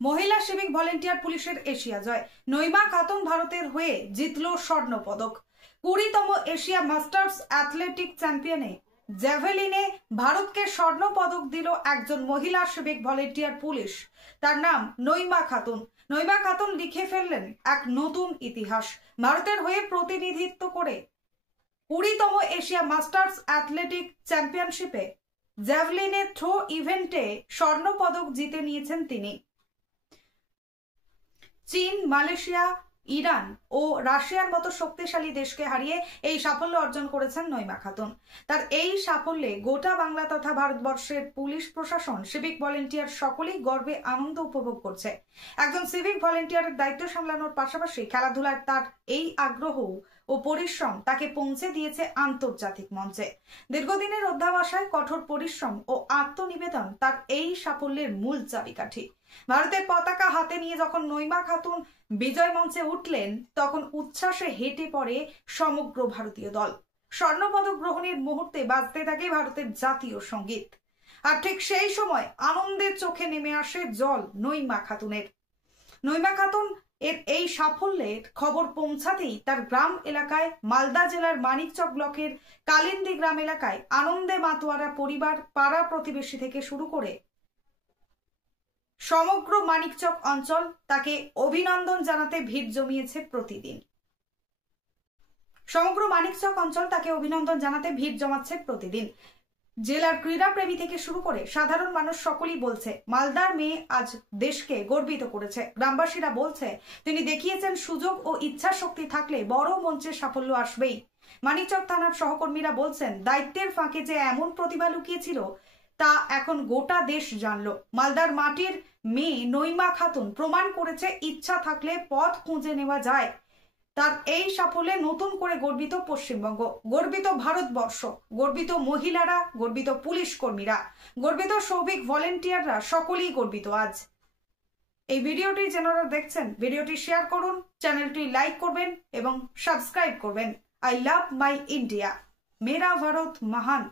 মহিলা civic volunteer পুলিশের Asia জয়। নইমা খাতুন ভারতের হয়ে জিতল স্বর্ণ পদক। 20তম এশিয়া মাস্টার্স অ্যাথলেটিক চ্যাম্পিয়নে জ্যাভেলিনে ভারতকে স্বর্ণ পদক দিল একজন মহিলা সিভিক ভলেন্টিয়ার পুলিশ। তার নাম নইমা খাতুন। নইমা খাতুন লিখে ফেললেন এক নতুন ইতিহাস। ভারতের হয়ে প্রতিনিধিত্ব করে 20তম এশিয়া মাস্টার্স অ্যাথলেটিক চ্যাম্পিয়নশিপে জ্যাভলিনে থ্রো ইভেন্টে স্বর্ণ পদক জিতে নিয়েছেন তিনি। চীন, মালয়েশিয়া, ইরান ও রাশিয়ার মতো শক্তিশালী দেশকে হারিয়ে এই সাফল্য অর্জন করেছেন নইমা খাতুন। তার এই সাফল্যে গোটা বাংলা তথা ভারতবর্ষের পুলিশ প্রশাসন, সিভিক ভলেন্টিয়ার সকলেই গর্বে আনন্দ উপভোগ করছে। একজন সিভিক ভলেন্টিয়ারের দায়িত্ব সামলানোর পাশাপাশি খেলাধুলার তার এই আগ্রহ ও পরিশ্রম তাকে পৌঁছে দিয়েছে আন্তর্জাতিক মঞ্চে। দীর্ঘদিনের অধ্যাবসায়, কঠোর পরিশ্রম ও আত্মনিবেদন তার এই সাফল্যের মূল চাবিকাঠি। ভারতের পতাকা হাতে নিয়ে যখন নইমা খাতুন বিজয় মঞ্চে উঠলেন, তখন উচ্ছ্বাসে হেঁটে পড়ে সমগ্র ভারতীয় দল। স্বর্ণপদক গ্রহণের মুহূর্তে বাজতে থাকে ভারতের জাতীয় সঙ্গীত। আর ঠিক সেই সময় আনন্দের চোখে নেমে আসে জল নইমা খাতুনের। নইমা খাতুন এর এই সাফল্যের খবর পৌঁছাতেই তার গ্রাম এলাকায়, মালদা জেলার মানিকচক ব্লকের কালিন্দি গ্রাম এলাকায় আনন্দে মাতোয়ারা পরিবার, পাড়া প্রতিবেশী থেকে শুরু করে সমগ্র মানিকচক অঞ্চল তাকে অভিনন্দন জানাতে ভিড় জমিয়েছে প্রতিদিন। সমগ্র মানিকচক অঞ্চল তাকে অভিনন্দন জানাতে ভিড় জমাচ্ছে প্রতিদিন। জেলার ক্রীড়াপ্রেমী থেকে শুরু করে সাধারণ মানুষ সকলেই বলছে মালদার মেয়ে আজ দেশকে গর্বিত করেছে। গ্রামবাসীরা বলছে তিনি দেখিয়েছেন সুযোগ ও ইচ্ছা শক্তি থাকলে বড় মঞ্চে সাফল্য আসবেই। মানিকচক থানার সহকর্মীরা বলছেন দায়িত্বের ফাঁকে যে এমন প্রতিভা লুকিয়েছিল তা এখন গোটা দেশ জানলো। মালদার মাটির মেয়ে নইমা খাতুন প্রমাণ করেছে ইচ্ছা থাকলে পথ খুঁজে নেওয়া যায়। তার এই সাফল্যে নতুন করে গর্বিত পশ্চিমবঙ্গ, গর্বিত ভারতবর্ষ, গর্বিত মহিলারা, গর্বিত পুলিশ কর্মীরা, গর্বিত সৌভিক ভলেন্টিয়াররা, সকলেই গর্বিত আজ। এই ভিডিওটি যারা দেখছেন, ভিডিওটি শেয়ার করুন, চ্যানেলটি লাইক করবেন এবং সাবস্ক্রাইব করবেন। আই লাভ মাই ইন্ডিয়া, মেরা ভারত মহান।